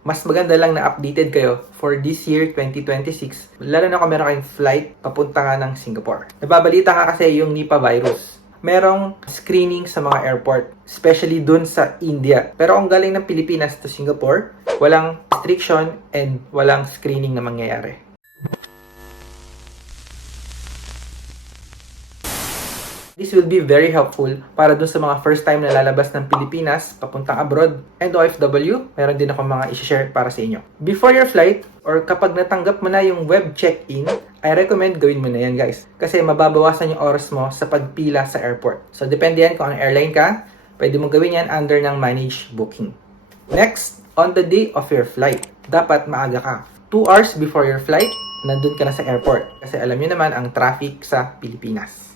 mas maganda lang na updated kayo for this year 2026, lalo na kung meron kayong flight papunta nga ng Singapore. Nababalita nga kasi yung Nipah virus. Merong screening sa mga airport, especially dun sa India. Pero kung galing ng Pilipinas to Singapore, walang restriction and walang screening na mangyayari. This will be very helpful para dun sa mga first time na lalabas ng Pilipinas papuntang abroad and OFW. Meron din ako mga i-share para sa inyo. Before your flight or kapag natanggap mo na yung web check-in, I recommend gawin mo na yan guys. Kasi mababawasan yung oras mo sa pagpila sa airport. So depende yan kung anong airline ka, pwede mo gawin yan under ng managed booking. Next, on the day of your flight, dapat maaga ka. 2 hours before your flight, nandun ka na sa airport. Kasi alam nyo naman ang traffic sa Pilipinas.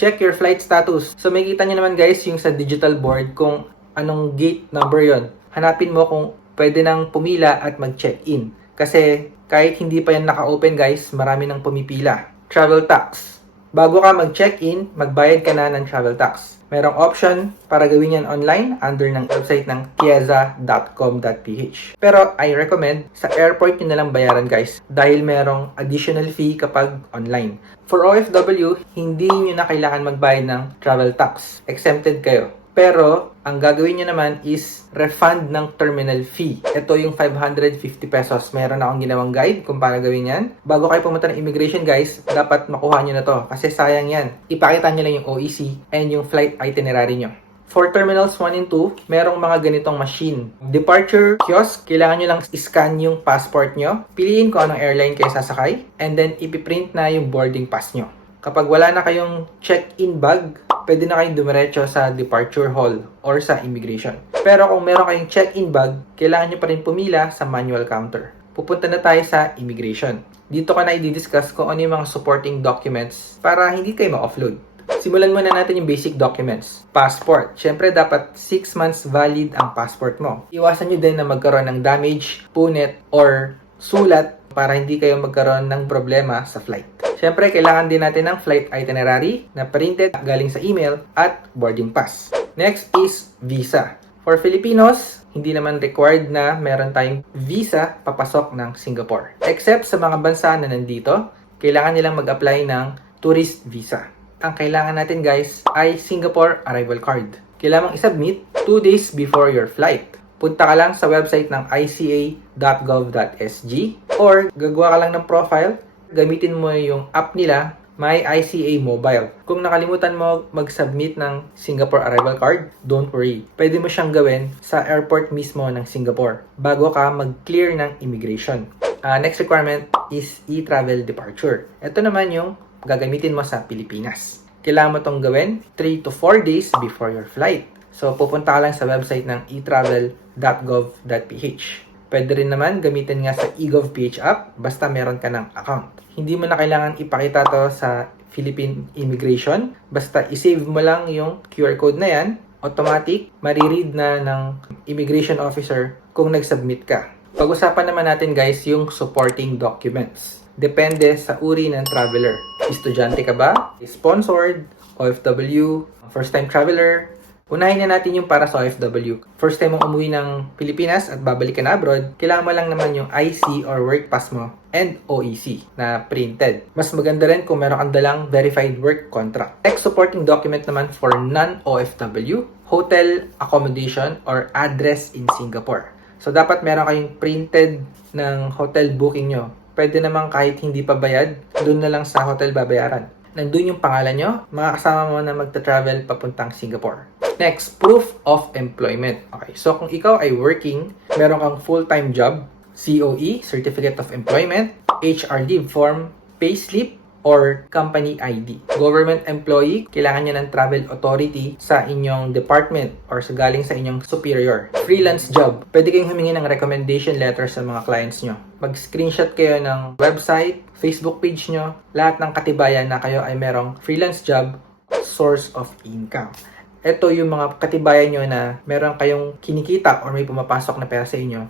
Check your flight status. So makikita nyo naman guys yung sa digital board kung anong gate number yon. Hanapin mo kung pwede nang pumila at mag-check-in. Kasi kahit hindi pa yan naka-open guys, marami nang pumipila. Travel tax. Bago ka mag-check-in, magbayad ka na ng travel tax. Merong option para gawin yan online under ng website ng kieza.com.ph. Pero I recommend sa airport nyo nalang bayaran guys dahil merong additional fee kapag online. For OFW, hindi nyo na kailangan magbayad ng travel tax. Exempted kayo. Pero, ang gagawin nyo naman is refund ng terminal fee. Ito yung 550 pesos. Meron akong ginawang guide kung paano gawin yan. Bago kayo pumunta ng immigration guys, dapat makuha nyo na to. Kasi sayang yan. Ipakita nyo lang yung OEC and yung flight itinerary nyo. For Terminals 1 and 2, merong mga ganitong machine. Departure kiosk, kailangan nyo lang i-scan yung passport nyo. Piliin kung anong airline kayo sasakay. And then, ipiprint na yung boarding pass nyo. Kapag wala na kayong check-in bag, pwede na kayong dumiretso sa departure hall or sa immigration. Pero kung meron kayong check-in bag, kailangan nyo pa rin pumila sa manual counter. Pupunta na tayo sa immigration. Dito ka na i-discuss kung ano yung mga supporting documents para hindi kayo ma-offload. Simulan muna natin yung basic documents. Passport. Siyempre, dapat 6 months valid ang passport mo. Iwasan nyo din na magkaroon ng damage, punit, or sulat para hindi kayo magkaroon ng problema sa flight. Siyempre, kailangan din natin ng flight itinerary na printed galing sa email at boarding pass. Next is visa. For Filipinos, hindi naman required na meron tayong visa papasok ng Singapore. Except sa mga bansa na nandito, kailangan nilang mag-apply ng tourist visa. Ang kailangan natin guys ay Singapore arrival card. Kailangan i-submit 2 days before your flight. Punta ka lang sa website ng ica.gov.sg or gagawa ka lang ng profile. Gamitin mo yung app nila, My ICA Mobile. Kung nakalimutan mo mag-submit ng Singapore Arrival Card, don't worry. Pwede mo siyang gawin sa airport mismo ng Singapore bago ka mag-clear ng immigration. Next requirement is e-travel departure. Ito naman yung gagamitin mo sa Pilipinas. Kailangan mo itong gawin 3 to 4 days before your flight. So, pupunta ka lang sa website ng etravel.gov.ph. Pwede rin naman gamitin nga sa eGovPH app basta meron ka ng account. Hindi mo na kailangan ipakita to sa Philippine Immigration. Basta isave mo lang yung QR code na yan, automatic, mariread na ng immigration officer kung nag-submit ka. Pag-usapan naman natin guys yung supporting documents. Depende sa uri ng traveler. Estudyante ka ba? Sponsored? OFW? First-time traveler? Unahin na natin yung para sa OFW. First time mong umuwi ng Pilipinas at babalik ka na abroad, kailangan mo lang naman yung IC or work pass mo and OEC na printed. Mas maganda rin kung meron kang dalang verified work contract. Next supporting document naman for non-OFW, hotel accommodation or address in Singapore. So dapat meron kayong printed ng hotel booking nyo. Pwede naman kahit hindi pa bayad, doon na lang sa hotel babayaran. Nandun yung pangalan nyo, mga kasama mo na magta-travel papuntang Singapore. Next, proof of employment. Okay, so kung ikaw ay working, meron kang full-time job, COE, Certificate of Employment, HRD form, payslip, or company ID. Government employee, kailangan niya ng travel authority sa inyong department or sa galing sa inyong superior. Freelance job, pwede kayong humingi ng recommendation letter sa mga clients nyo. Mag-screenshot kayo ng website, Facebook page nyo, lahat ng katibayan na kayo ay merong freelance job, source of income. Ito yung mga katibayan nyo na meron kayong kinikita or may pumapasok na pera sa inyo.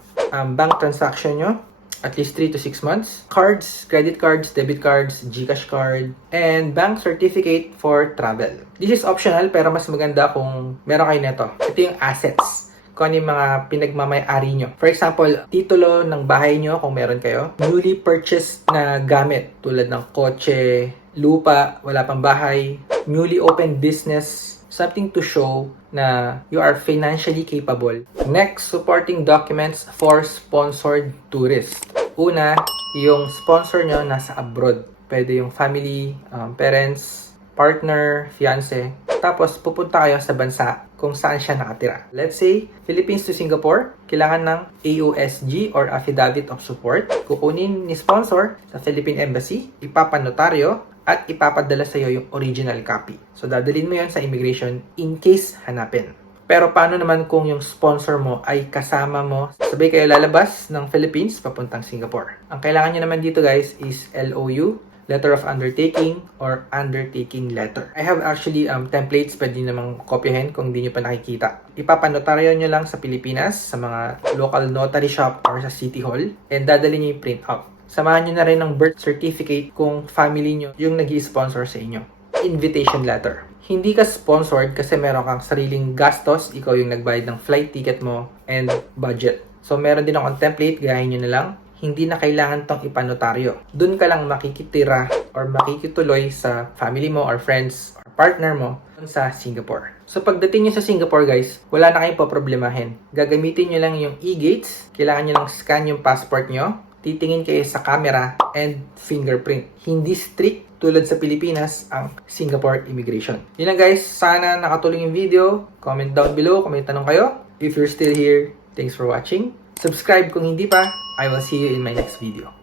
Bank transaction nyo, at least 3 to 6 months. Cards, credit cards, debit cards, GCash card, and bank certificate for travel. This is optional pero mas maganda kung meron kayo nito. Ito yung assets. kung ano yung mga pinagmamay-ari nyo. For example, titulo ng bahay nyo kung meron kayo, newly purchased na gamit tulad ng kotse, lupa, wala pang bahay, newly opened business, something to show na you are financially capable. Next, supporting documents for sponsored tourists. Una, yung sponsor nyo nasa abroad. Pwede yung family, parents, partner, fiance. Tapos, pupunta kayo sa bansa kung saan siya nakatira. Let's say, Philippines to Singapore, kailangan ng AUSG or Affidavit of Support. Kukunin ni sponsor sa Philippine Embassy, ipapanotaryo, at ipapadala sa iyo yung original copy. So, dadalhin mo yon sa immigration in case hanapin. Pero paano naman kung yung sponsor mo ay kasama mo, sabay kayo lalabas ng Philippines papuntang Singapore? Ang kailangan nyo naman dito guys is LOU, Letter of Undertaking, or Undertaking Letter. I have actually templates, pwede namang kopyahin kung hindi nyo pa nakikita. Ipapanotaryo nyo lang sa Pilipinas, sa mga local notary shop or sa City Hall, and dadalhin nyo yung print out. Samahan nyo na rin ng birth certificate kung family nyo yung nag-i-sponsor sa inyo. Invitation letter. Hindi ka sponsored kasi meron kang sariling gastos, ikaw yung nagbayad ng flight ticket mo and budget. So meron din akong template, gayahin nyo na lang. Hindi na kailangan tong ipanotaryo. Doon ka lang makikitira or makikituloy sa family mo or friends or partner mo sa Singapore. So pagdating nyo sa Singapore guys, wala na kayong poproblemahin. Gagamitin nyo lang yung e-gates, kailangan nyo lang scan yung passport nyo, titingin kayo sa camera and fingerprint. Hindi strict tulad sa Pilipinas ang Singapore immigration. Yun lang guys, sana nakatulong yung video. Comment down below kung may tanong kayo. If you're still here, thanks for watching. Subscribe kung hindi pa. I will see you in my next video.